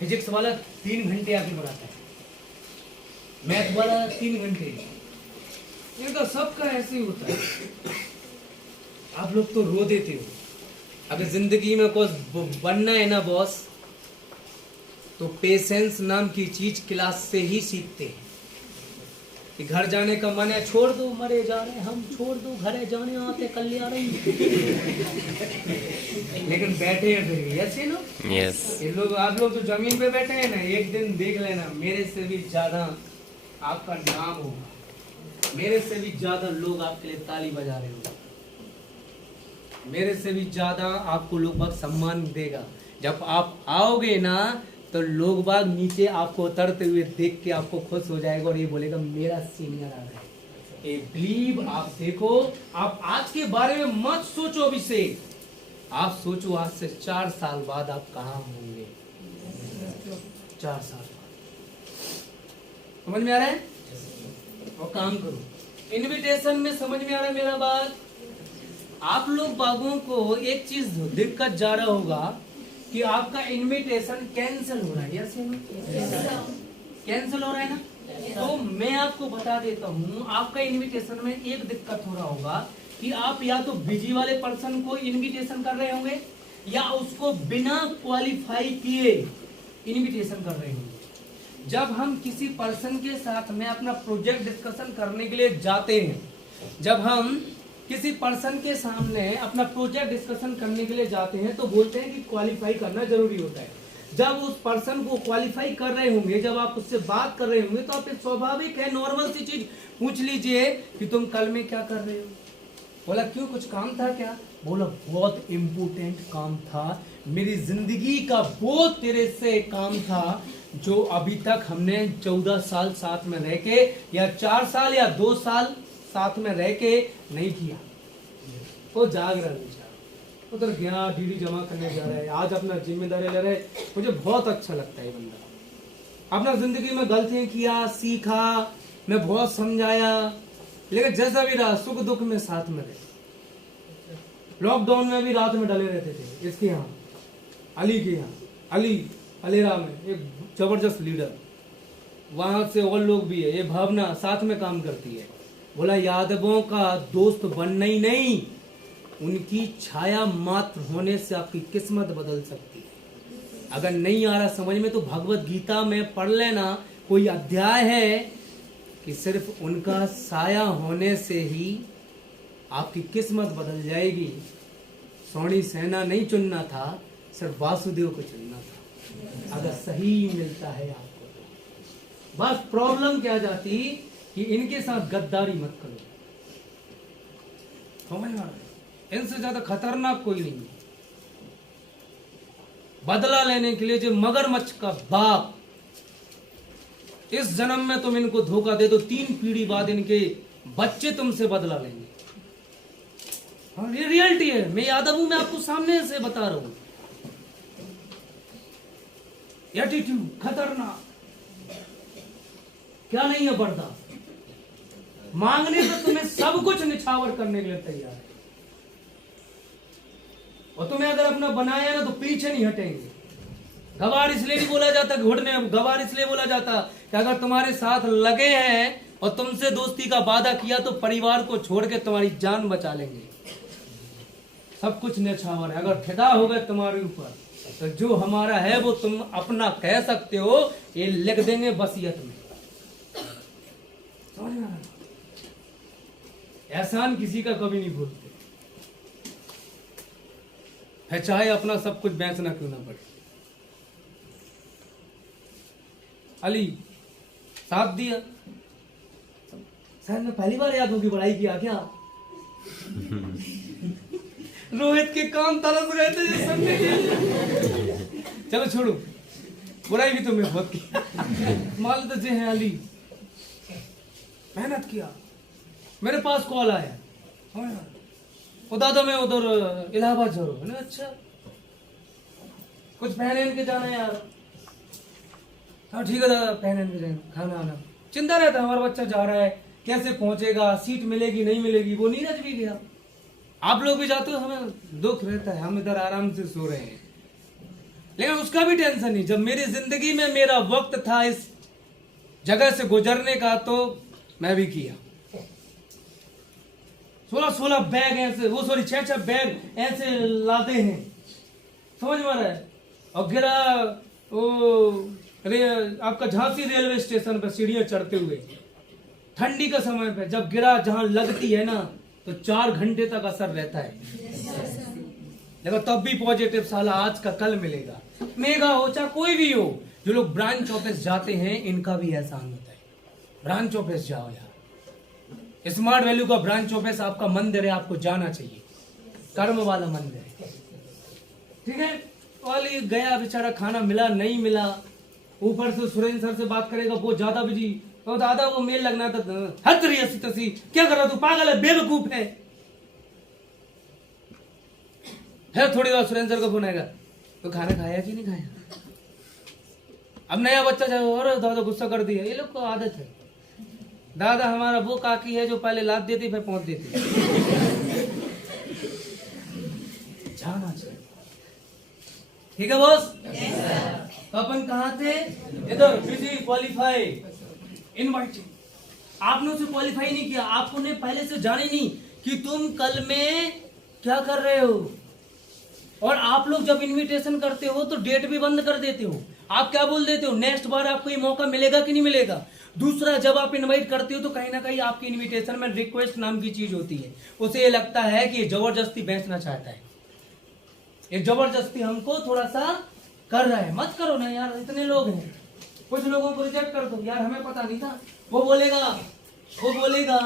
Physics वाला 3 घंटे आगे बढ़ाता है, मैथ वाला 3 घंटे। ये तो सबका ऐसे ही होता है। आप लोग तो रो देते हो। अगर जिंदगी में कुछ बनना है ना बॉस, तो पेशेंस नाम की चीज क्लास से ही सीखते हैं। कि घर जाने का मन है, छोड़ दो मरे जा रहे हम, छोड़ दो घरे जाने आते कल्याण लेकिन बैठे हैं फिर ऐसे ना। यस ये लोग, आप लोग जो जमीन पे बैठे हैं ना, एक दिन देख लेना मेरे से भी ज्यादा आपका नाम होगा, मेरे से भी ज्यादा लोग आपके लिए ताली बजा रहे होंगे, मेरे से भी ज्यादा आपको लोग बाग सम्मान देगा। जब आप आओगे ना तो लोग बाग नीचे आपको उतरते हुए देख के आपको खुश हो जाएगा और ये बोलेगा मेरा सीनियर आ रहा है। ए बिलीव, आप देखो, आप आज के बारे में मत सोचो अभिषेक, आप सोचो आज से 4 साल बाद आप कहाँ होंगे। 4 साल बाद समझ में आ रहा है? और काम करो। इनविटेशन में समझ में आ रहा है मेरा बात? आप लोग बागों को एक चीज दिक्कत जा रहा होगा कि आपका इनविटेशन कैंसिल हो रहा है। यस कैंसिल हो रहा है ना? तो मैं आपको बता देता हूँ, आपका इनविटेशन में एक दिक्कत हो रहा होगा कि आप या तो बिजी वाले पर्सन को इनविटेशन कर रहे होंगे या उसको बिना क्वालिफाई किए इनविटेशन कर रहे होंगे। जब हम किसी पर्सन के साथ में अपना प्रोजेक्ट डिस्कशन करने के लिए जाते हैं, जब हम किसी पर्सन के सामने अपना प्रोजेक्ट डिस्कशन करने के लिए जाते हैं तो बोलते हैं कि क्वालिफाई करना जरूरी होता है। जब उस पर्सन को क्वालिफाई कर रहे होंगे, जब आप उससे बात कर रहे होंगे, तो आप एक स्वाभाविक है नॉर्मल सी चीज पूछ लीजिए कि तुम कल में क्या कर रहे हो। बोला क्यों, कुछ काम था क्या? बोला बहुत इम्पोर्टेंट काम था, मेरी जिंदगी का वो तेरे से काम था जो अभी तक हमने 14 साल साथ में रह के या 4 साल या 2 साल साथ में रह के नहीं किया। वो जाग रहा है, उधर गया डीडी जमा करने जा रहा है, आज अपना जिम्मेदारी ले रहा है। मुझे बहुत अच्छा लगता है बंदा, अपना जिंदगी में गलतियां किया, सीखा, मैं बहुत समझाया, लेकिन जैसा भी रहा सुख दुख में साथ में रहे। लॉकडाउन में भी रात में डले रहते थे। इसके यहाँ अली के यहाँ, अली अलेरा में एक जबरदस्त लीडर, वहां से और लोग भी है, ये भावना साथ में काम करती है। बोला यादवों का दोस्त बनना ही नहीं, उनकी छाया मात्र होने से आपकी किस्मत बदल सकती है। अगर नहीं आ रहा समझ में तो भगवत गीता में पढ़ लेना, कोई अध्याय है कि सिर्फ उनका साया होने से ही आपकी किस्मत बदल जाएगी। सोनी सेना नहीं चुनना था, सिर्फ वासुदेव को चुनना था, अगर सही मिलता है आपको तो। बस प्रॉब्लम क्या जाती कि इनके साथ गद्दारी मत करो। समझ में आ रहा है? इनसे ज्यादा खतरनाक कोई नहीं है। बदला लेने के लिए जो मगरमच्छ का बाप, इस जन्म में तुम इनको धोखा दे दो, 3 पीढ़ी बाद इनके बच्चे तुमसे बदला लेंगे। हाँ, ये रियलिटी है। मैं यादव हूं, मैं आपको सामने से बता रहा हूं। एटीट्यूड खतरनाक, क्या नहीं है बर्दाश्त। मांगने से तुम्हें सब कुछ निछावर करने के लिए तैयार है, और तुम्हें अगर अपना बनाया ना तो पीछे नहीं हटेंगे। गवार इसलिए नहीं बोला जाता, घुटने गवार इसलिए बोला जाता कि अगर तुम्हारे साथ लगे हैं और तुमसे दोस्ती का वादा किया तो परिवार को छोड़ के तुम्हारी जान बचा लेंगे। सब कुछ निछावर है। अगर फिदा हो गए तुम्हारे ऊपर तो जो हमारा है वो तुम अपना कह सकते हो, ये लिख देंगे वसीयत में। समझ में आ रहा है? एहसान किसी का कभी नहीं भूलते, है चाहे अपना सब कुछ बेचना क्यों ना पड़े। अली साथ दिया, शायद मैं पहली बार याद होगी बड़ाई किया क्या? रोहित के काम तरस गए थे जो सुनने के लिए। चलो छोड़ो, बुराई भी तुमने बहुत की। मान तो जे है अली, मेहनत किया, मेरे पास कॉल आया, वो दादा मैं उधर इलाहाबाद जा रहा हूँ। अच्छा कुछ पहन के जाना है यार। हाँ ठीक है दादा, पहन के जाना, खाना आना। चिंता रहता है हमारा बच्चा जा रहा है, कैसे पहुंचेगा, सीट मिलेगी नहीं मिलेगी। वो नीरज भी गया, आप लोग भी जाते हो, हमें दुख रहता है, हम इधर आराम से सो रहे हैं। लेकिन उसका भी टेंशन नहीं। जब मेरी जिंदगी में मेरा वक्त था इस जगह से गुजरने का तो मैं भी किया। 16 बैग ऐसे, वो सॉरी 6 बैग ऐसे लाते हैं, समझ में आ रहा है। और गिरा वो आपका झांसी रेलवे स्टेशन पर सीढ़ियां चढ़ते हुए ठंडी का समय पे, जब गिरा जहां लगती है ना तो 4 घंटे तक असर रहता है, लेकिन तब भी पॉजिटिव साला आज का कल मिलेगा। मेगा हो चाहे कोई भी हो, जो लोग ब्रांच ऑफिस जाते हैं इनका भी एहसान होता है। ब्रांच ऑफिस जाओ यार, स्मार्ट वैल्यू का ब्रांच ऑफिस आपका मंदिर है, आपको जाना चाहिए, कर्म वाला मंदिर है, ठीक है। वाली गया बेचारा, खाना मिला नहीं मिला, ऊपर से सुरेंद्र सर से बात करेगा वो ज्यादा बिजी, तो दादा वो मेल लगना था, हद रही ऐसी तसी, क्या कर रहा तू, पागल है, बेवकूफ है। थोड़ी बार सुरेंद्र सर का फोन आएगा, तो खाना खाया कि नहीं खाया। अब नया बच्चा जाए और दादा गुस्सा कर दिया, ये लोग को आदत है। दादा हमारा वो काकी है जो पहले लाद देती फिर पहुंच देती। जाना चाहिए, ठीक है बॉस। तो अपन कहाँ थे, इधर बिजी क्वालिफाई इनवाइटिंग। आपने उसे क्वालिफाई नहीं किया, आपको ने पहले से जाने नहीं कि तुम कल में क्या कर रहे हो। और आप लोग जब इनविटेशन करते हो तो डेट भी बंद कर देते हो। आप क्या बोल देते हो, नेक्स्ट बार आपको ये मौका मिलेगा कि नहीं मिलेगा। दूसरा, जब आप इनवाइट करते हो तो कहीं ना कहीं आपकी इनविटेशन में रिक्वेस्ट नाम की चीज होती है। उसे ये लगता है कि ये जबरदस्ती बेचना चाहता है, ये जबरदस्ती हमको थोड़ा सा कर रहा है। मत करो ना यार, इतने लोग हैं। कुछ लोगों को रिजेक्ट कर दो यार, हमें पता नहीं था। वो बोलेगा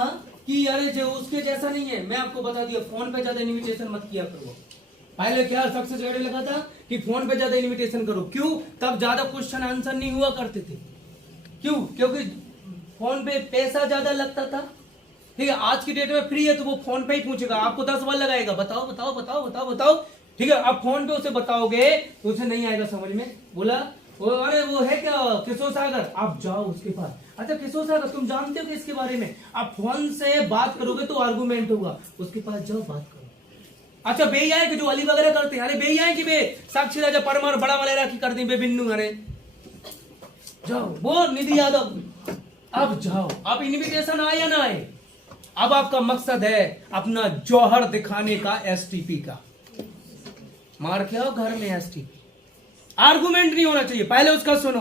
कि यार जो उसके जैसा नहीं है। मैं आपको बता दिया, फोन पे ज्यादा इनविटेशन मत किया करो। पहले क्या सक्सेस रेट लगा था कि फोन पे ज्यादा इनविटेशन करो। क्यों? तब ज्यादा क्वेश्चन आंसर नहीं हुआ करते थे। क्यों? क्योंकि फोन पे पैसा ज्यादा लगता था। ठीक है, आज की डेट में फ्री है तो वो फोन पे ही पूछेगा, आपको 10 बार लगाएगा, बताओ बताओ बताओ बताओ बताओ। ठीक है, अब फोन पे उसे बताओगे तो उसे नहीं आएगा समझ में। बोला अरे वो है क्या किशोर सागर, आप जाओ उसके पास। अच्छा किशोर सागर तुम जानते हो कि इसके बारे में, आप फोन से बात करोगे तो आर्गुमेंट होगा, उसके पास जाओ बात करो। अच्छा बे आए कि जो अली वगैरह करते हैं, अरे बे आए कि बे साक्षी राजा परमार बड़ा वगैरह की कर दी बे बिन्नू, अरे जाओ। वो निधि यादव, अब जाओ। अब इनविटेशन आए या ना आए, अब आपका मकसद है अपना जौहर दिखाने का, एसटीपी का। मार के आओ घर में एसटीपी। आर्गुमेंट नहीं होना चाहिए, पहले उसका सुनो।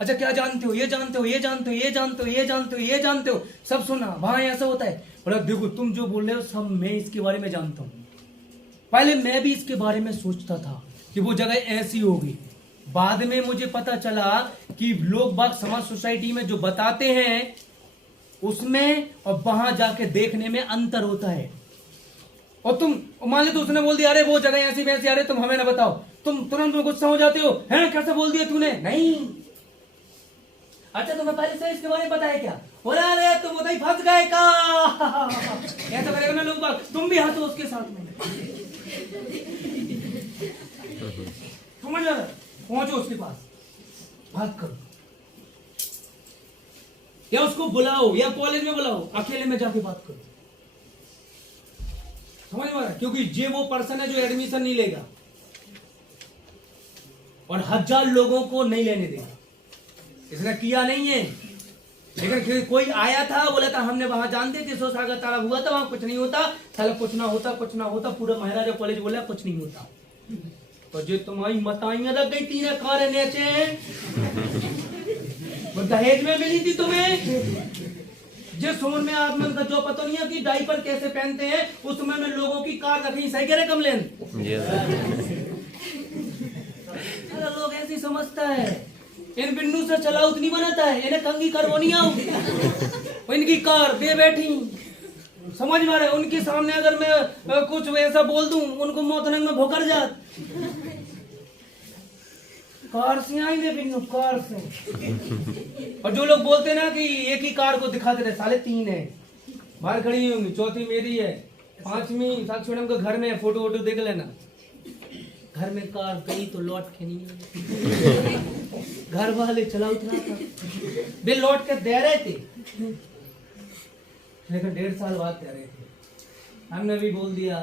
अच्छा क्या जानते हो, ये जानते हो, ये जानते हो, ये जानते हो, ये जानते हो, ये जानते हो, सब सुना। वहां ऐसा होता है, बोला देखो तुम जो बोल रहे हो सब मैं इसके बारे में जानता हूं। पहले मैं भी इसके बारे में सोचता था कि वो जगह ऐसी होगी। बाद में मुझे पता चला कि लोग बाग समाज सोसाइटी में जो बताते हैं उसमें और वहां जाके देखने में अंतर होता है। और तुम मान लो तो उसने बोल दिया अरे वो जगह ऐसी वैसी, अरे तुम हमें ना बताओ, तुम तुरंत में गुस्सा हो जाते हो, है कैसे बोल दिया तूने। नहीं, अच्छा तुम्हें पहले से इसके बारे में पता है क्या, बोला अरे तुम उधर ही फंस गए का। ऐसा करेगा ना लोग बाग, तुम भी हंसो उसके साथ में। समझ रहा है, पहुंचो उसके पास, बात करो, या उसको बुलाओ, या कॉलेज में बुलाओ, अकेले में जाके बात करो। समझ में आ रहा है, क्योंकि ये वो पर्सन है जो एडमिशन नहीं लेगा और 1000 लोगों को नहीं लेने देगा। इसने किया नहीं है, लेकिन कोई आया था, बोला था हमने वहां जानते थे किशोर सागर तारा हुआ था, वहां कुछ नहीं होता, साला कुछ ना होता, कुछ ना होता। पूरा महाराजा कॉलेज बोला कुछ नहीं होता। तो जो तुम्हारी मताइयां लग गई 3 कार नेचे, वो दहेज में मिली थी तुम्हें। जिस उम्र में आदमी का जो पता नहीं है कि डायपर कैसे पहनते हैं, उस उम्र में लोगों की कार रखनी सही कह रहे कमलेन। अरे लोग ऐसी समझता है, इन बिन्नू से चलाऊ नहीं बनाता है, इन्हें कंगी कर वो नहीं आओ। इनकी कार दे बैठी, समझ में आ रहा है। उनके सामने अगर मैं कुछ वैसा बोल दूं, उनको मोतनंग में भोकर जात। कार से आएंगे बिन्नू, कार से। और जो लोग बोलते ना कि एक ही कार को दिखाते रहे, साले 3 है, बाहर खड़ी होंगी, 4थी मेरी है, 5वीं साक्षी मैडम के घर में, फोटो वोटो देख लेना। घर में कार गई तो लौट के नहीं, घर वाले चला उतरा था, वे लौट के दे रहे थे, लेकिन 1.5 साल बाद दे रहे थे। हमने भी बोल दिया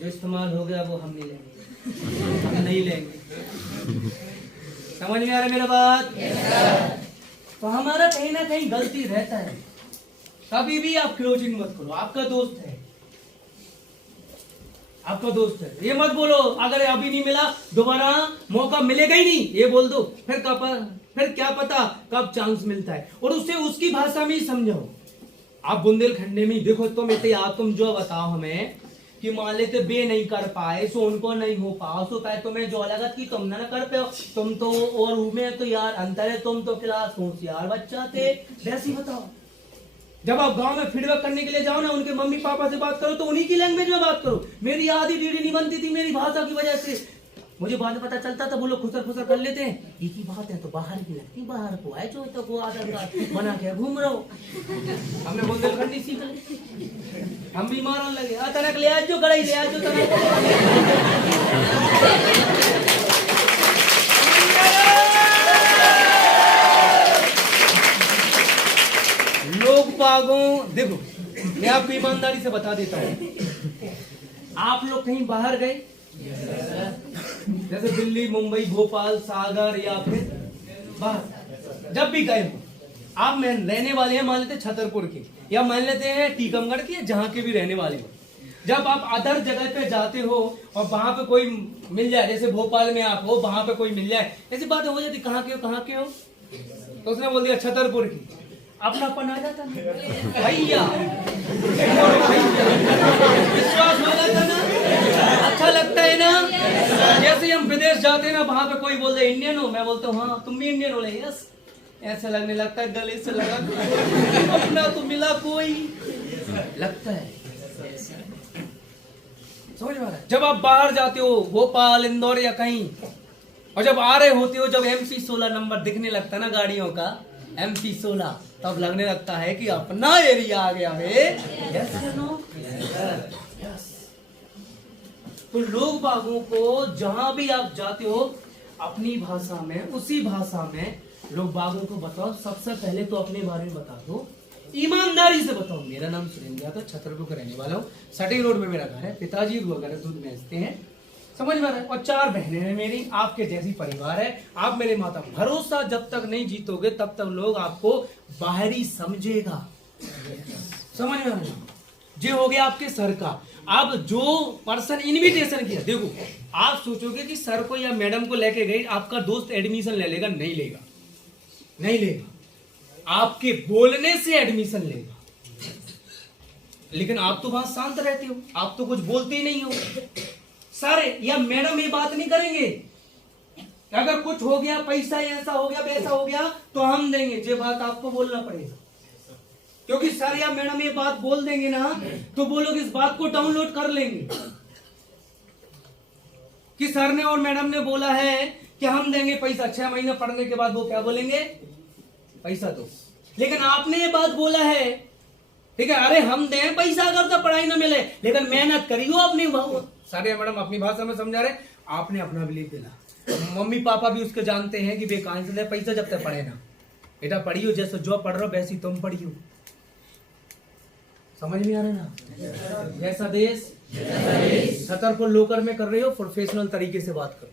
जो इस्तेमाल हो गया वो हम नहीं लेंगे। हम नहीं लेंगे। समझ में आ रहा है मेरा बात? तो हमारा कहीं ना कहीं गलती रहता है। कभी भी आप क्लोजिंग मत करो, आपका दोस्त है, आपका दोस्त है, ये मत बोलो अगर अभी नहीं मिला दोबारा मौका मिलेगा ही नहीं, ये बोल दो। फिर क्या पता कब चांस मिलता है, और उससे उसकी भाषा में ही समझाओ। आप बुंदेलखंडी में देखो, तुम जो बताओ हमें कि मान लेते बे नहीं कर पाए सो उनको नहीं हो पाओ सो पाए तुम्हें जो लगा कि तुम ना कर पाओ, तुम तो और में तो यार अंतर है, तुम तो क्लास होशियार बच्चा थे, वैसे बताओ। जब आप गांव में फीडबैक करने के लिए जाओ ना, उनके मम्मी पापा से बात करो तो उन्हीं की लैंग्वेज में बात करो। मेरी आधी डीडी नहीं बनती थी मेरी भाषा की वजह से, मुझे बाद में पता चलता था वो लोग खुसर खुसर कर लेते हैं। एक ही बात है तो बाहर की लगती, बाहर को है जो तो वो आधार कार्ड बना के घूम रहा हो। हमने बुंदेलखंडी सीख ली, हम भी मारने लगे। तनक ले आज जो गड़ाई ले आज जो तनक। लोग पागों, देखो मैं आपको ईमानदारी से बता देता हूँ, आप लोग कहीं बाहर गए जैसे दिल्ली, मुंबई, भोपाल, सागर या फिर बाहर जब भी गए हो, आप रहने वाले हैं मान लेते छतरपुर के या मान लेते हैं टीकमगढ़ के, जहां के भी रहने वाले हो। जब आप अदर जगह पे जाते हो और वहां पे कोई मिल जाए, जैसे भोपाल में आप हो वहां पे कोई मिल जाए, ऐसी बात हो जाती कहाँ के हो, तो उसने बोल दिया छतरपुर की, अपनापन आ जाता भैया, विश्वास हो जाता ना, अच्छा लगता है ना। जैसे हम विदेश जाते हैं ना, वहां पे कोई बोल दे इंडियन हो, मैं बोलता हूँ हाँ तुम भी इंडियन हो, यस, ऐसा लगने लगता है, गले से लगा अपना तो मिला कोई लगता है। समझ में आ रहा है? जब आप बाहर जाते हो भोपाल, इंदौर या कहीं, और जब आ रहे होते हो, जब MC 16 नंबर दिखने लगता है ना गाड़ियों का, MP 16, तब लगने लगता है कि अपना एरिया आ गया है। Yes no? यस। तो लोग बागों को जहां भी आप जाते हो अपनी भाषा में, उसी भाषा में लोग बागों को बताओ। सबसे पहले तो अपने बारे में बता दो, ईमानदारी से बताओ। मेरा नाम सुरेंद्र यादव, छतरपुर का रहने वाला हूँ, सटी रोड में मेरा घर है, पिताजी वगैरह दूध बेचते हैं। समझ में आ रहा है? और 4 बहनें हैं मेरी, आपके जैसी परिवार है, आप मेरे माता। भरोसा जब तक नहीं जीतोगे तब तक लोग आपको बाहरी समझेगा। समझ में आ रहा है? ये हो गया आपके सर का। अब जो पर्सन इनविटेशन किया, देखो आप सोचोगे कि सर को या मैडम को लेके गई, आपका दोस्त एडमिशन ले लेगा, नहीं लेगा, नहीं लेगा, आपके बोलने से एडमिशन लेगा। लेकिन आप तो वहां शांत रहते हो, आप तो कुछ बोलते ही नहीं हो। सर या मैडम ये बात नहीं करेंगे, अगर कुछ हो गया, पैसा ऐसा हो गया, वैसा हो गया, तो हम देंगे, ये बात आपको बोलना पड़ेगा। क्योंकि सर या मैडम ये बात बोल देंगे ना, तो वो लोग इस बात को डाउनलोड कर लेंगे कि सर ने और मैडम ने बोला है कि हम देंगे पैसा। 6 महीने पढ़ने के बाद वो क्या बोलेंगे, पैसा दो। लेकिन आपने ये बात बोला है, ठीक है, अरे हम दें पैसा अगर तो पढ़ाई ना मिले, लेकिन मेहनत करियो अपनी। सर या मैडम अपनी भाषा में समझा रहे, आपने अपना बिलीव दिला। मम्मी पापा भी उसके जानते हैं कि बे कहां से दे पैसा, जब तक पढ़े ना। बेटा पढ़ियो, जैसे जो पढ़ रहे हो वैसी तुम पढ़ियो। समझ में आ रहा है ना? जैसा देश छतरपुर लोकल में कर रहे हो, प्रोफेशनल तरीके से बात करो।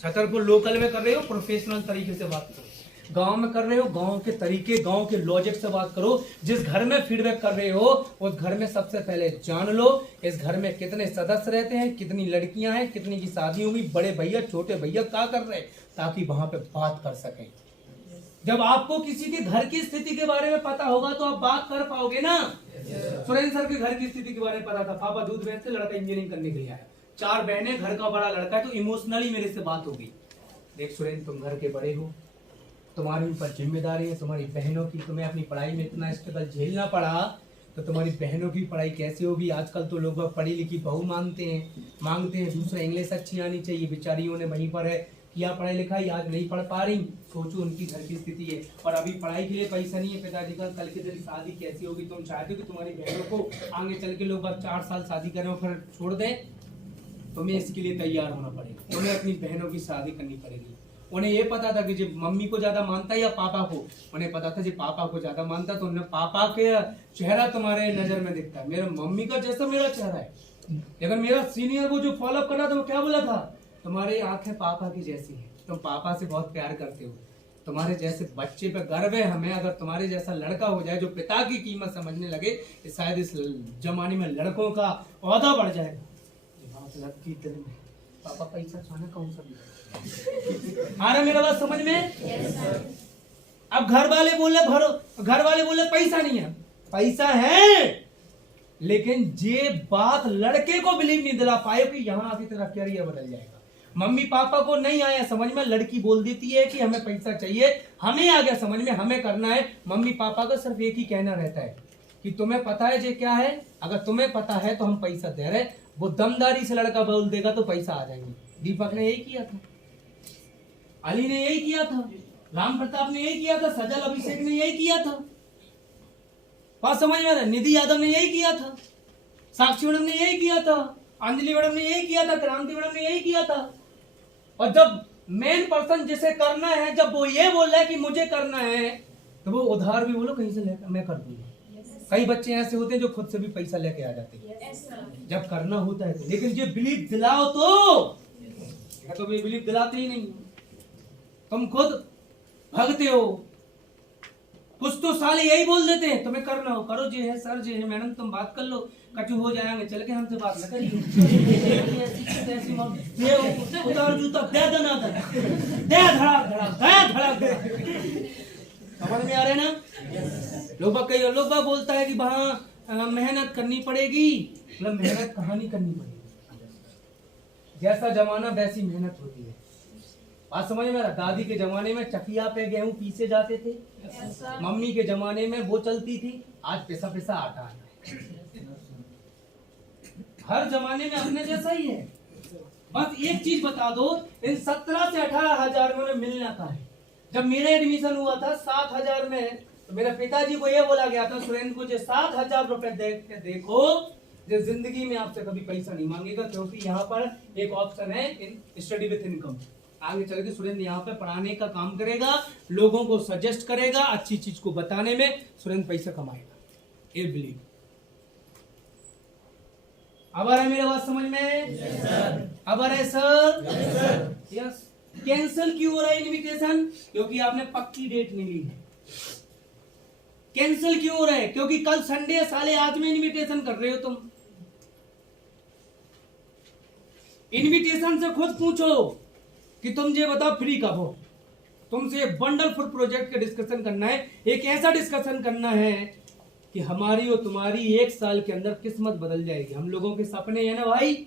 छतरपुर लोकल में कर रहे हो, प्रोफेशनल तरीके से बात करो। गांव में कर रहे हो, गांव के तरीके, गांव के लॉजिक से बात करो। जिस घर में फीडबैक कर रहे हो उस घर में सबसे पहले जान लो इस घर में कितने सदस्य रहते हैं, कितनी लड़कियां हैं, कितनी की शादी होगी, बड़े भैया छोटे भैया क्या कर रहे हैं, ताकि वहां पे बात कर सकें। जब आपको किसी के घर की स्थिति के बारे में पता होगा तो आप बात कर पाओगे ना। सुरेंद्र सर के घर की स्थिति के बारे में पता था, पापा दूध बेचते, लड़का इंजीनियरिंग करने के लिए आया, 4 बहनें, घर का बड़ा लड़का है, तो इमोशनली मेरे से बात हो गई। देख सुरेंद्र, तुम घर के बड़े हो, तुम्हारे ऊपर जिम्मेदारी है, तुम्हारी बहनों की, तुम्हें अपनी पढ़ाई में इतना स्ट्रगल झेलना पड़ा, तो तुम्हारी बहनों की पढ़ाई कैसे होगी। आजकल तो लोग पढ़ी लिखी बहू मांगते हैं, दूसरा इंग्लिश अच्छी आनी चाहिए। बेचारियों ने वहीं पर है किया पढ़ाई लिखाई, आज नहीं पढ़ पा रही, सोचो उनकी घर की स्थिति है, और अभी पढ़ाई के लिए पैसा नहीं है पिताजी का। कल के दिन शादी कैसी होगी। तुम चाहते हो कि तुम्हारी बहनों को आगे चल के लोग 4 साल शादी करें और फिर छोड़ दें, तुम्हें इसके लिए तैयार होना पड़ेगा। तुम्हें अपनी बहनों की शादी करनी पड़ेगी। उन्हें ये पता था कि जब मम्मी को ज्यादा मानता है या पापा को, उन्हें पता था जब पापा को ज्यादा मानता, तो उन्हें पापा के चेहरा तुम्हारे नजर में दिखता है, मेरा मम्मी का जैसा मेरा चेहरा है। लेकिन मेरा सीनियर को जो फॉलो कर रहा था वो क्या बोला था, तुम्हारी आंखें पापा की जैसी है, तुम पापा से बहुत प्यार करते हो, तुम्हारे जैसे बच्चे पे गर्व है हमें। अगर तुम्हारे जैसा लड़का हो जाए जो पिता की कीमत समझने लगे, तो शायद इस जमाने में लड़कों का औहदा बढ़ जाएगा। बात लगती दिल में, पापा पैसा खाना कौन सा आ रहा मेरा बात समझ में? अब घर वाले बोले पैसा नहीं है, पैसा है, लेकिन ये बात लड़के को बिलीव नहीं दिला पाए कि यहाँ आके तेरा करियर बदल जाएगा। मम्मी पापा को नहीं आया समझ में, लड़की बोल देती है कि हमें पैसा चाहिए, हमें आ गया समझ में, हमें करना है। मम्मी पापा का सिर्फ एक ही कहना रहता है कि तुम्हें पता है ये क्या है, अगर तुम्हें पता है तो हम पैसा दे रहे। वो दमदारी से लड़का बोल देगा तो पैसा आ जाएंगे। दीपक ने यही किया था, अली ने यही किया था, राम प्रताप ने यही किया था, सजल अभिषेक ने यही किया था। बात समझ में आ रहा है? निधि यादव ने यही किया था, साक्षी मैडम ने यही किया था, अंजलि मैडम ने यही किया था, क्रांति मैडम ने यही किया था। और जब मेन पर्सन जिसे करना है, जब वो ये बोल रहा है कि मुझे करना है, तो वो उधार भी बोलो कहीं से लेकर मैं कर दूंगा। कई बच्चे ऐसे होते हैं जो खुद से भी पैसा लेके आ जाते हैं जब करना होता है तो। लेकिन ये बिलीव दिलाओ तो बिलीव दिलाते ही नहीं, तुम खुद भगते हो। कुछ तो साले यही बोल देते हैं तुम्हें करना हो करो, जी है सर जी है मैडम तुम बात कर लो, कटु हो जाएंगे, चल के हमसे बात न करिए। उतार जूता दे दना दे धड़ाक समझ में आ रहे ना? लोग बोलता है कि वहां मेहनत करनी पड़ेगी, मतलब मेहनत कहाँ नहीं करनी पड़ेगी, जैसा जमाना वैसी मेहनत होती है। बात समझ में? दादी के जमाने में चकिया पे गेहूं पीसे जाते थे, मम्मी के जमाने में वो चलती थी, आज पैसा पैसा आटा है। हर जमाने में अपने जैसा ही है। बस एक चीज बता दो, इन 17 से 18 हजार में मिलना का है। जब मेरा एडमिशन हुआ था 7,000 में, तो मेरे पिताजी को ये बोला गया था सुरेंद्र को, जो 7,000 रुपए देख के देखो, जो जिंदगी में आपसे कभी पैसा नहीं मांगेगा, क्योंकि यहाँ पर एक ऑप्शन है स्टडी विथ इनकम। आगे चल के सुरेंद्र यहाँ पे पढ़ाने का काम करेगा, लोगों को सजेस्ट करेगा, अच्छी चीज को बताने में सुरेंद्र पैसा कमाएगा। ए बिलीव। अब आ रहा है मेरा बात समझ में? अब आ रहा है सर? यस। कैंसिल क्यों हो रहा है इनविटेशन? क्योंकि आपने पक्की डेट नहीं ली है। कैंसिल क्यों हो रहा है? क्योंकि कल संडे साले आज में इनविटेशन कर रहे हो तुम। इनविटेशन से खुद पूछो कि तुम ये बताओ फ्री कब हो। तुमसे वंडरफुल प्रोजेक्ट का डिस्कशन करना है, एक ऐसा डिस्कशन करना है कि हमारी और तुम्हारी 1 साल के अंदर किस्मत बदल जाएगी। हम लोगों के सपने हैं ना भाई।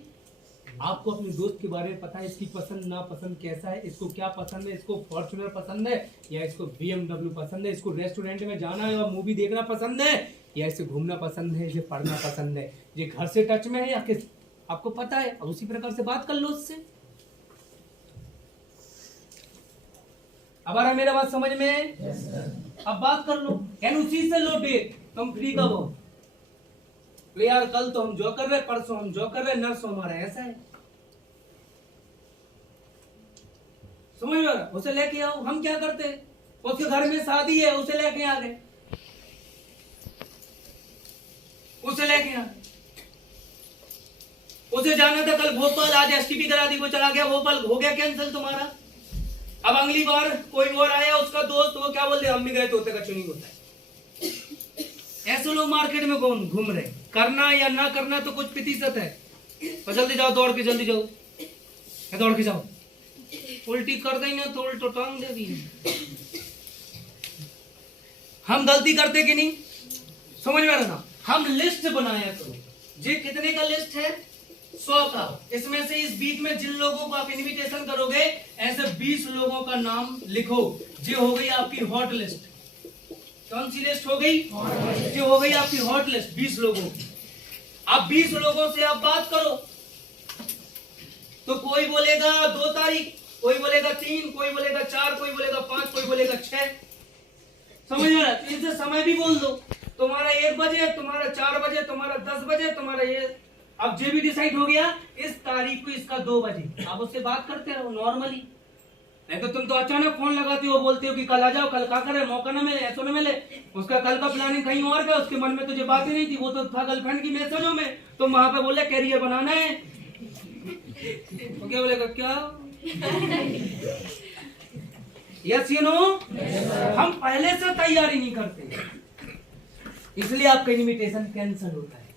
आपको अपने दोस्त के बारे में पता है, इसकी पसंद नापसंद कैसा है, इसको क्या पसंद है, इसको फॉर्च्यूनर पसंद है या इसको BMW पसंद है, इसको रेस्टोरेंट में जाना है और मूवी देखना पसंद है या इसे घूमना पसंद है, इसे पढ़ना पसंद है, ये घर से टच में है या किस, आपको पता है। और उसी प्रकार से बात कर लो उससे। अब आ रहा मेरा बात समझ में? अब बात कर लो, उसी से लो डेट, तुम फ्री कब हो। तो यार कल तो हम जो कर रहे, परसों हम जो कर रहे, नर्सों हमारा ऐसा है, समझ में? उसे लेके आओ। हम क्या करते, उसके घर में शादी है, उसे लेके आ गए, उसे लेके आ, उसे जाना था कल भोपाल, आज STP करा दी, वो चला गया भोपाल, हो गया कैंसिल तुम्हारा। अब अगली बार कोई और आया उसका दोस्त, वो क्या बोल रहे, हम भी गए तोते का चुनिंग होता है। ऐसे लोग मार्केट में घूम रहे, करना या ना करना तो कुछ प्रतिशत है। तो जल्दी जाओ, दौड़ के जल्दी जाओ, दौड़ के जाओ, उल्टी कर देंगे तो उल्टो टांग देगी। हम गलती करते कि नहीं, समझ में आ रहा ना? हम लिस्ट बनाया करो। ये कितने का लिस्ट है? 100 का। इसमें से इस बीच में जिन लोगों को आप इनविटेशन करोगे, ऐसे 20 लोगों का नाम लिखो। ये हो गई आपकी हॉट लिस्ट। कौन सी लिस्ट हो गई? ये हो गई आपकी हॉट लिस्ट 20 लोगों की। अब 20 लोगों से आप बात करो, तो कोई बोलेगा 2 तारीख, कोई बोलेगा 3, कोई बोलेगा 4, कोई बोलेगा 5, कोई बोलेगा 6। समझ रहा है? इनसे समय भी बोल दो, तुम्हारा 1 बजे, तुम्हारा 4 बजे, तुम्हारा 10 बजे, तुम्हारा ये। अब जो भी डिसाइड हो गया, इस तारीख को इसका 2 बजे आप उससे बात करते रहो नॉर्मली। नहीं तो तुम तो अचानक फोन लगाते हो, बोलते हो कि कल आ जाओ, कल क्या करे, मौका ना मिले, ऐसा ना मिले। उसका कल का प्लानिंग कहीं और का, उसके मन में तुझे बात ही नहीं थी, वो तो था गर्लफ्रेंड की मैसेजों में। तुम वहां पे बोले कैरियर बनाना है। तो क्या बोलेगा, क्या यस यू नो। हम पहले से तैयारी नहीं करते, इसलिए आपका इनविटेशन कैंसिल होता है,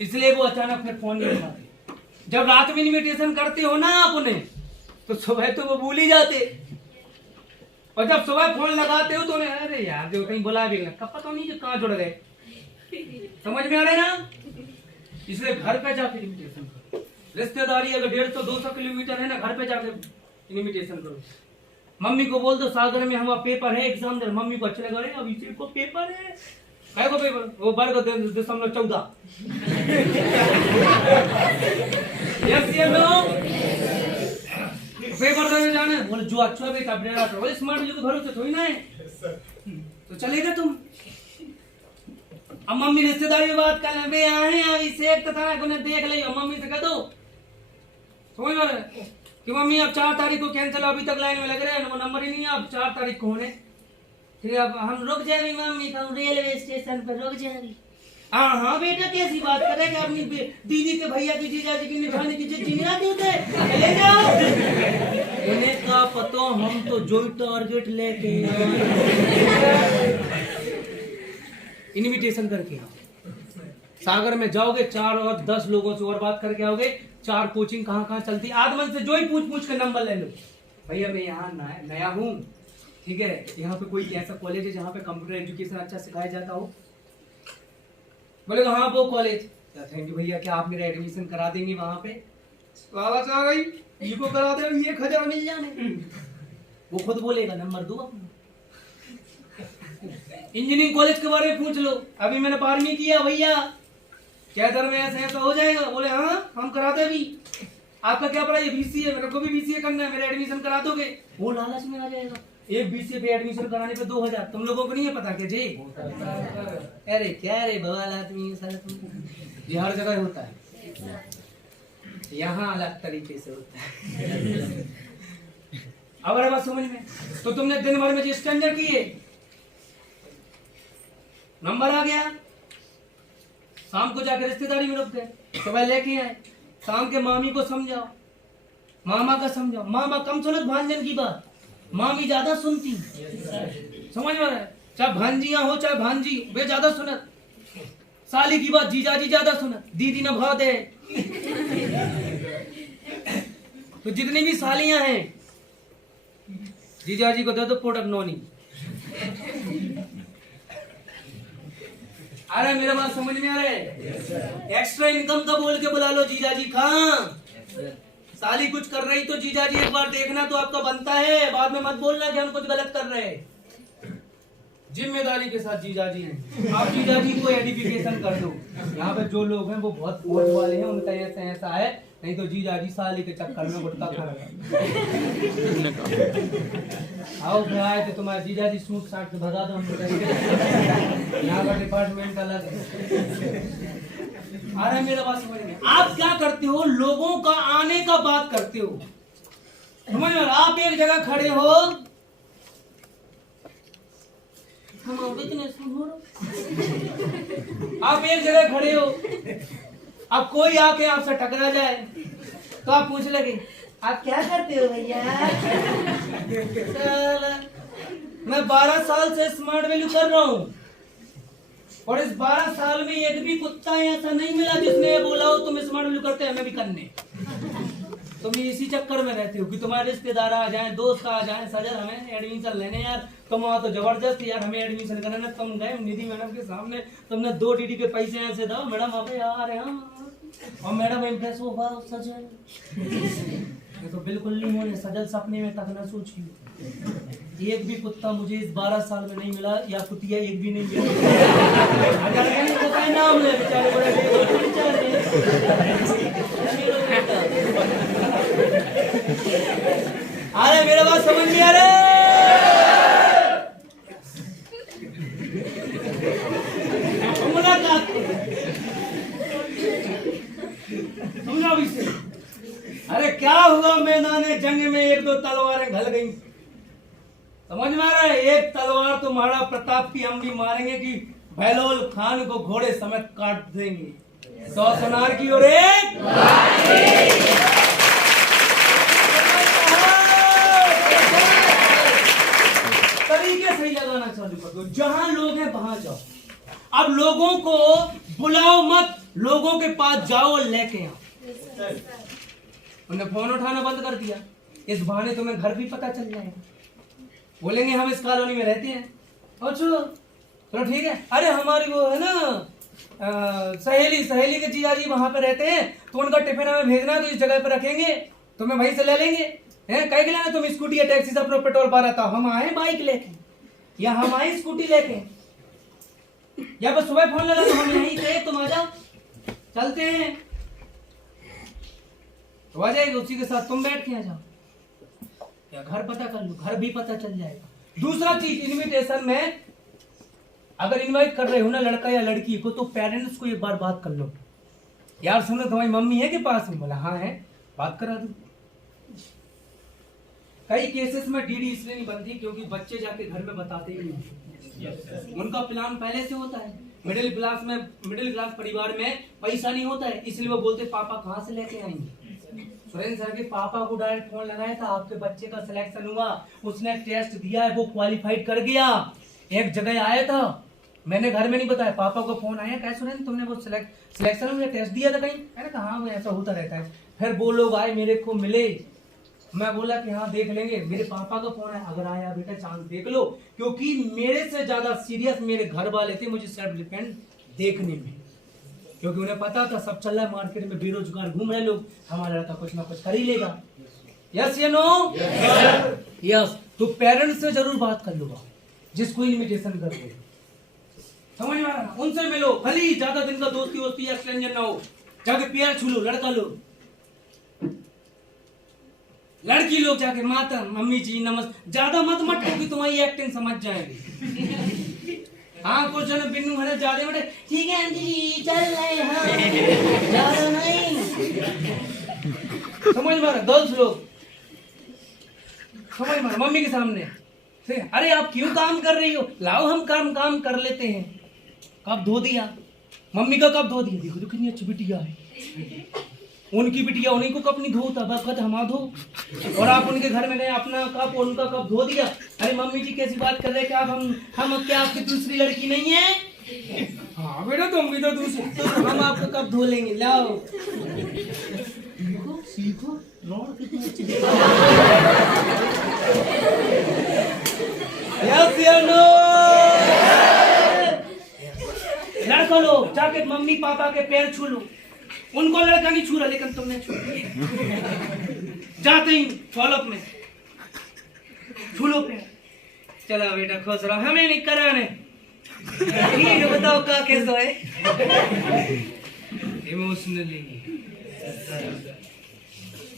इसलिए वो अचानक फिर फोन नहीं उठाते। जब रात में इनविटेशन करते हो ना आप उन्हें, तो सुबह तो वो भूल ही जाते, और जब सुबह फोन लगाते हो तो उन्हें अरे यार जो कहीं बुला भी कब पता नहीं कि कहाँ जुड़ गए। समझ में आ रहे ना? इसलिए घर पे जाके इनविटेशन करो। रिश्तेदारी अगर 150-200 किलोमीटर है ना, घर पे जाके इनविटेशन करो। मम्मी को बोल दो सागर में हमारा पेपर है एग्जाम दे, मम्मी को अच्छा लगा रहे अब इसी को पेपर है, काय को पेपर, वो वर्ग 0.14 यस ये नो पेपर देने जाना है, बोले जो अच्छा बेटा बेटा बोले स्मार्ट वाले के भरोसे थोड़ी ना है, तो चलेगा तुम। अब मम्मी रिश्तेदारी में बात कर ले आए अभी सेठ था उन्हें देख ले, मम्मी से कह दो समझ में कि मम्मी अब 4 तारीख को कैंसिल, अभी तक लाइन में लग रहे हैं, वो नंबर ही नहीं है, अब 4 तारीख को होने, फिर अब हम रुक जाएंगे मम्मी, हम रेलवे स्टेशन पर रुक जाएंगे। हाँ हाँ बेटा कैसी बात करेंगे, अपनी दीदी के भैया की जीजाजी की निठानी की चिट्ठी नहीं आती होते, ले जाओ। उन्हें का पता हम तो जो टारगेट लेके इनविटेशन करके सागर में जाओगे, 4 और 10 लोगों से और बात करके आओगे। 4 कोचिंग कहाँ कहाँ चलती, आदमन से जो ही पूछ के नंबर ले लो, भैया मैं यहाँ नया हूँ, ठीक है, यहाँ पे कोई ऐसा कॉलेज है जहाँ पे कंप्यूटर एजुकेशन अच्छा सिखाया जाता हो? बोले हाँ वो कॉलेज, थैंक यू भैया, क्या आप मेरा एडमिशन करा देंगे वहाँ पे? आवाज आ गई, ये को करा दे, 1000 मिल जाने। वो खुद बोलेगा नंबर दो अपना। इंजीनियरिंग कॉलेज के बारे में पूछ लो, अभी मैंने 12वीं किया भैया, क्या दर में ऐसा हो जाएगा? बोले हाँ हम कराते भी। आपका क्या पढ़ा? ये बीसीए, मेरे को भी बीसीए करना है, मेरा एडमिशन करा दोगे? वो लालच में आ जाएगा, एक बीसीए पे एडमिशन कराने पे 2000। तुम लोगों को नहीं है पता क्या जी? अरे क्या रे बवाल आदमी साला, ये हर जगह होता है, यहाँ अलग तरीके से होता है। अब बात समझ में? तो तुमने दिन भर में जो स्टैंडर्ड किए, नंबर आ गया, शाम को जाकर रिश्तेदारी में रुक गए, सुबह लेके आए, शाम के मामी को समझाओ, मामा का समझाओ, मामा कम सुनत भांजन की बात, मामी ज्यादा सुनती। समझ में? चाहे भांजियां हो चाहे भांजी, वे ज्यादा सुनत, साली की बात जीजाजी ज्यादा सुनत, दीदी न भाव दे। तो जितनी भी सालियां हैं, जीजाजी को दे दो प्रोडक्ट नोनी। अरे मेरा बात समझ में आ रहा है? एक्स्ट्रा इनकम का बोल के बुला लो जीजाजी, कहाँ साली कुछ कर रही तो जीजाजी एक बार देखना तो आपका बनता है, बाद में मत बोलना कि हम कुछ गलत कर रहे हैं। जिम्मेदारी के साथ जीजाजी हैं, आप जीजाजी को एडिफिकेशन कर दो। यहाँ पे जो लोग हैं वो बहुत वोट वाले हैं, उनका ऐसा है, नहीं तो जीजाजी साली के चक्कर में गुटका खा रहे। आओ फिर आए तो तुम्हारे जीजाजी सूट साट के भगा दो, हम यहाँ का डिपार्टमेंट अलग है। अरे मेरा बात समझ में? आप क्या करते हो, लोगों का आने का बात करते हो, समझ में? आप एक जगह खड़े हो, आप एक जगह खड़े हो, अब कोई आके आपसे टकरा जाए तो आप पूछ लगे आप क्या करते हो भैया? मैं 12 साल से स्मार्ट वैल्यू कर रहा हूँ, और इस 12 साल में एक भी कुत्ता ऐसा नहीं मिला जिसने बोला हो तुम स्मार्ट वैल्यू करते हैं, हमें भी करने। तुम इसी चक्कर में रहते हो कि तुम्हारे रिश्तेदार आ जाएं, दोस्त आ जाएं, सजल हमें एडमिशन लेने यार, तुम वहाँ तो जबरदस्त यार हमें एडमिशन कराना। तुम गए निधि मैडम के सामने, तुमने 2 टीटी के पैसे ऐसे दो, मैडम आप यार और मैडम इम्प्रेस हो गया सजल। ये तो बिल्कुल नहीं होने, सजल सपने में तक न सोची। एक भी कुत्ता मुझे इस 12 साल में नहीं मिला, या कुतिया एक भी नहीं मिला। अगर नाम ले बेचारे बड़े अरे मेरा बात समझ में आ रहा है? समझा भी से? अरे क्या हुआ मैदान जंग में 1-2 तलवारें घल गई, समझ में आ रहा है? एक तलवार तो महाराणा प्रताप की हम भी मारेंगे कि बहलोल खान को घोड़े समेत काट देंगे। 100 सोनार की और एक चालू कर दो, जहां लोग हैं वहां जाओ। अब लोगों को बुलाओ मत, लोगों के पास जाओ और लेके आओ। उन्हें फोन उठाना बंद कर दिया, इस बहाने तुम्हें घर भी पता चल जाएगा। बोलेंगे हम इस कॉलोनी में रहते हैं। अच्छा चलो ठीक है, अरे हमारी वो है ना सहेली के जीजा जी वहां पे रहते हैं, तो उनका टिफिन हमें भेजना, तो इस जगह पे रखेंगे, तुम्हें वहीं से ले लेंगे। हैं कहीं के लाना, तुम स्कूटी या टैक्सी से अपना पेट्रोल भरा था, हम आए बाइक लेके या हम आए स्कूटी लेके, या बस सुबह फोन लगा तो हम यहीं थे, तुम आ जाओ चलते हैं, तो आ जाएगी, उसी के साथ तुम बैठ के आ जाओ, या घर पता कर लो, घर भी पता चल जाएगा। दूसरा चीज, इनविटेशन में अगर इनवाइट कर रहे हो ना लड़का या लड़की को, तो पेरेंट्स को एक बार बात कर लो, यार सुनो तुम्हारी मम्मी है के पास में? बोला हाँ है, बात करा दो। कई केसेस में डीडी इसलिए नहीं बनती क्योंकि बच्चे जाके घर में बताते ही नहीं, उनका प्लान पहले से होता है। मिडिल क्लास परिवार में पैसा नहीं होता है, इसलिए वो बोलते पापा कहाँ से लेके आएंगे। सुरेंद्र सर के पापा को डायरेक्ट फोन लगाया था, आपके बच्चे का सिलेक्शन हुआ, उसने टेस्ट दिया है, वो क्वालिफाइड कर गया, एक जगह आया था, मैंने घर में नहीं बताया, पापा को फोन आया, कैसे सुरेंद्र तुमने वो सिलेक्शन में टेस्ट दिया था कहीं? मैंने कहा हाँ वो ऐसा होता रहता है। फिर वो लोग आए मेरे को मिले, मैं बोला कि हाँ देख लेंगे, मेरे पापा का फोन है, अगर आया बेटा चांस देख लो, क्योंकि मेरे से ज्यादा सीरियस मेरे घर वाले थे मुझे सेल्फ डिपेंड देखने में, क्योंकि उन्हें पता था सब चल रहा है मार्केट में, बेरोजगार घूम रहे लोग, हमारा लड़का कुछ ना कुछ कर ही लेगा। यस या नो? यस। तो पेरेंट्स से जरूर बात कर लो, जिसको इनविटेशन कर रहे हो, समझ में आ रहा, उनसे मिलो, भली ज्यादा दिन का दोस्ती वोस्ती एक्सटेंशन ना हो, जाके पैर छू लो, लड़का लोग, लड़की लोग जाके माता मम्मी जी नमस्ते, ज्यादा मत क्योंकि तुम्हारी एक्टिंग समझ जाएगी। हाँ कुछ जन बिन्नू है ज्यादा बड़े, ठीक है आंटी चल रहे हैं, ज्यादा नहीं, समझ में आ रहा, गर्ल्स लोग समझ में आ रहा, मम्मी के सामने अरे आप क्यों काम कर रही हो, लाओ हम काम कर लेते हैं। कब धो दिया मम्मी का, कब धो दिया, देखो तो कितनी अच्छी बिटिया है, उनकी बिटिया उन्हीं को कब नहीं धोता, बस हम धो, और आप उनके घर में गए अपना कप उनका कप धो दिया। अरे मम्मी जी कैसी बात कर रहे हैं कि आप हम क्या आपकी दूसरी लड़की नहीं है? हाँ बेटा तुम भी तो दूसरी, तो हम आपका कप धो लेंगे, लाओ सीखो कितनी अच्छी लड़का लो जाके मम्मी पापा के पैर छू लो, उनको लड़का नहीं छू रहा लेकिन तुमने छू जाते ही फॉलोअप में छू लो पैर, चला बेटा खुश रहो, हमें नहीं कराने, ठीक है बताओ का कैसा है इमोशनली।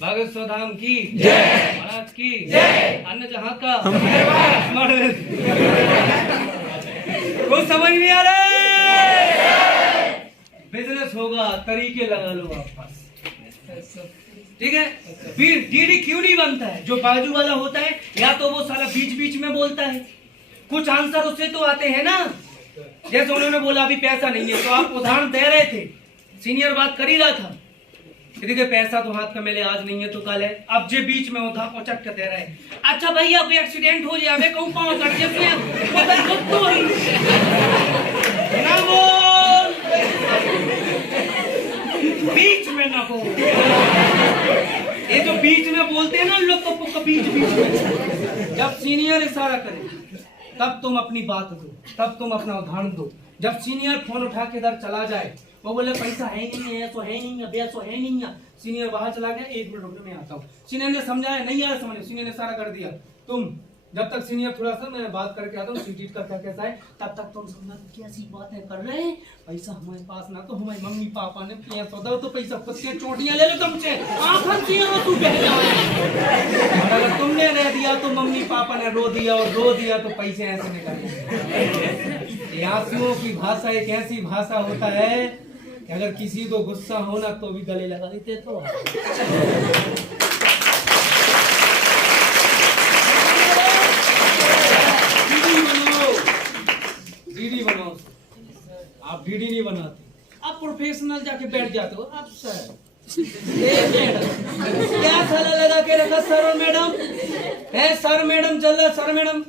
भागवत धाम की जय, महाराज की जय, अन्य जहां का कुछ समझ नहीं आ रहा, बिजनेस होगा तरीके लगा लो वापस, ठीक है। फिर डीडी क्यों नहीं बनता है? जो बाजू वाला होता है या तो वो साला बीच में बोलता है, कुछ आंसर उससे तो आते हैं ना, जैसे उन्होंने बोला अभी पैसा नहीं है, तो आप उदाहरण दे रहे थे, सीनियर बात कर ही रहा था, देखिए पैसा तो हाथ का मेले आज नहीं है तो कल है, अब जे बीच में उठा पहुंचक के दे रहा है, अच्छा भैया कोई एक्सीडेंट हो जाए कहूं पाँव कट जाए ना बोल, बीच में ना हो, ये जो बीच में बोलते हैं ना लोग को बीच में, जब सीनियर इशारा करे तब तुम अपनी बात दो, तब तुम अपना उदाहरण दो। जब सीनियर फोन उठा के इधर चला जाए, वो बोले पैसा है नहीं है, तो है नहीं है, बेसो है नहीं है, सीनियर बाहर चला गया, 1 मिनट रुकने में आता हूँ, सीनियर ने समझाया नहीं यार समझ, सीनियर ने सारा कर दिया, तुम जब तक सीनियर थोड़ा सा मैं बात करके आता हूँ सीट का क्या कैसा है, तब तक तुम समझा कैसी बातें कर रहे हैं, पैसा हमारे पास ना, तो हमारी मम्मी पापा ने पैसा दो तो पैसा पत्तियां चोटियां ले लो तुमसे, तू अगर तुमने रह दिया तो मम्मी पापा ने रो दिया, और रो दिया तो पैसे ऐसे निकल। आंसुओं की भाषा एक ऐसी भाषा होता है कि अगर किसी को गुस्सा होना तो भी गले लगा देते तो डीडी बनाओ, आप डीडी नहीं बनाते, आप प्रोफेशनल जाके बैठ जाते हो, आप सर क्या साला लगा के रखा सर और मैडम है, सर मैडम चल रहा, सर मैडम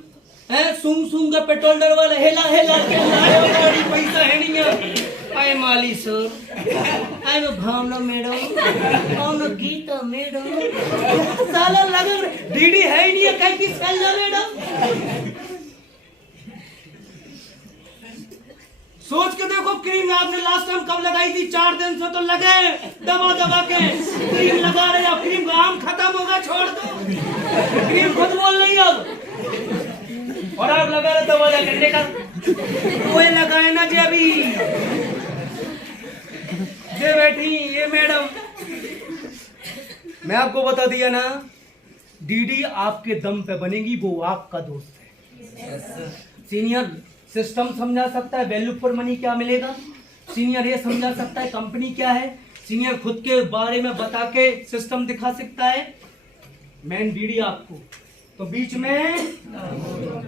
सूंघ सूंघ का पेट्रोल डलवा हेला हेला के लाए हो गाड़ी, पैसा है नहीं है। आए माली सर, आए मैं भावना मैडम, भावना गीता मैडम, साला लगा डीडी है ही नहीं है, कहीं की साला मैडम। सोच के देखो, क्रीम आपने लास्ट टाइम कब लगाई थी? 4 दिन से तो लगे दबा दबा के क्रीम लगा रहे। अब क्रीम का आम खत्म होगा, छोड़ दो, क्रीम खुद बोल रही अब। और आप लगा रहे दबा करने का, वो लगाए ना जी अभी जे बैठी ये मैडम। मैं आपको बता दिया ना, डीडी आपके दम पे बनेगी, वो आपका दोस्त है। सीनियर सिस्टम समझा सकता है, वैल्यू फॉर मनी क्या मिलेगा। सीनियर ये समझा सकता है कंपनी क्या है। सीनियर खुद के बारे में बता के सिस्टम दिखा सकता है। मैन डीडी आपको, तो बीच में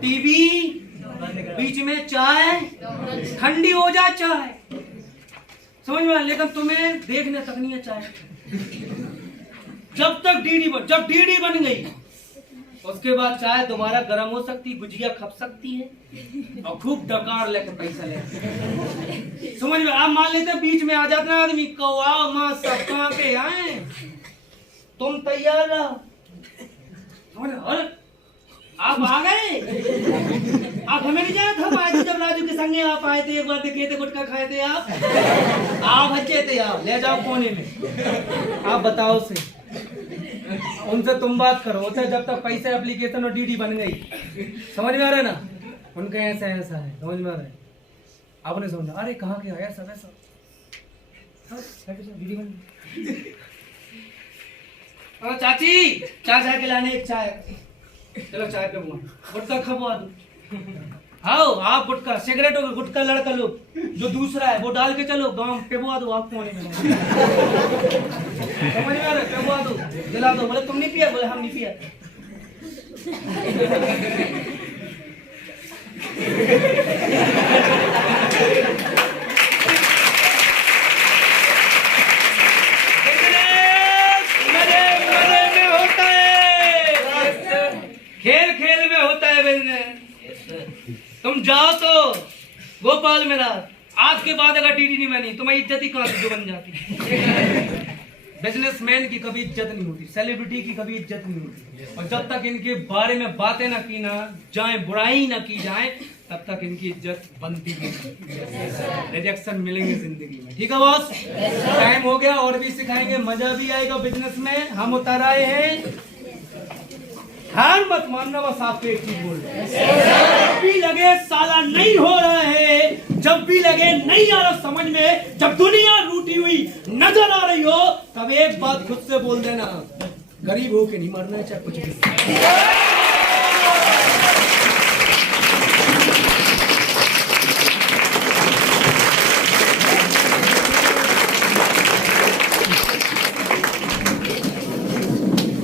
टीवी, बीच में चाय, ठंडी हो जाए चाय, समझ में। लेकिन तुम्हें देखने तक नहीं है चाय, जब तक जब डीडी बन गई उसके बाद चाय दोबारा गर्म हो सकती, गुजिया खप सकती है और खूब डकार लेकर पैसा ले। समझ में। आप मान लेते बीच में आ जाता है आदमी, कौआ मां सब कहाँ के आए, तुम तैयार रहो। आप आ गए, आप हमें नहीं जाना था, आए थे जब राजू के संगे आप आए थे, एक बार देखे थे, गुटखा खाए थे आप बच्चे थे, आप ले जाओ कोने में, आप बताओ से उनसे तुम बात करो। होता है जब तक पैसे एप्लीकेशन और डीडी बन गई, समझ में आ रहा है ना, उनका ऐसा ऐसा है, समझ में आ रहा है। आपने समझा, अरे कहाँ के आया सब ऐसा डीडी बन गई। चाची चाय के लाने एक चाय, चलो चाय पे गुटखा खबवा दो। आओ आप गुटखा, सिगरेट हो गुटखा लड़का लोग जो दूसरा है वो डाल के चलो गांव पेबवा दो आप कोने में। समझ में आ रहा है, पेबवा दो, जला दो। बोले तुम नहीं पिया? बोले हम नहीं पिया। खेल खेल में होता है बिजनेस। तुम जाओ तो गोपाल मेरा, आज के बाद अगर डीडी नहीं बनी तुम्हारी इज्जत ही कहां से बन जाती। बिजनेसमैन की कभी इज्जत नहीं होती, सेलिब्रिटी की कभी इज्जत नहीं होती, और जब तक इनके बारे में बातें ना की ना जाए, बुराई ना की जाए, तब तक इनकी इज्जत बनती नहीं। रिजेक्शन मिलेंगे जिंदगी में, ठीक है बॉस। टाइम हो गया, और भी सिखाएंगे, मजा भी आएगा बिजनेस में। हम उतर आए हैं, हार मत मानना, बस आपको एक चीज बोल रहे हैं, जब भी लगे साला नहीं हो रहा है, जब भी लगे नहीं आ रहा समझ में, जब दुनिया रूठी हुई नजर आ रही हो, तब एक बात खुद से बोल देना, गरीब हो के नहीं मरना है, चाहे कुछ भी।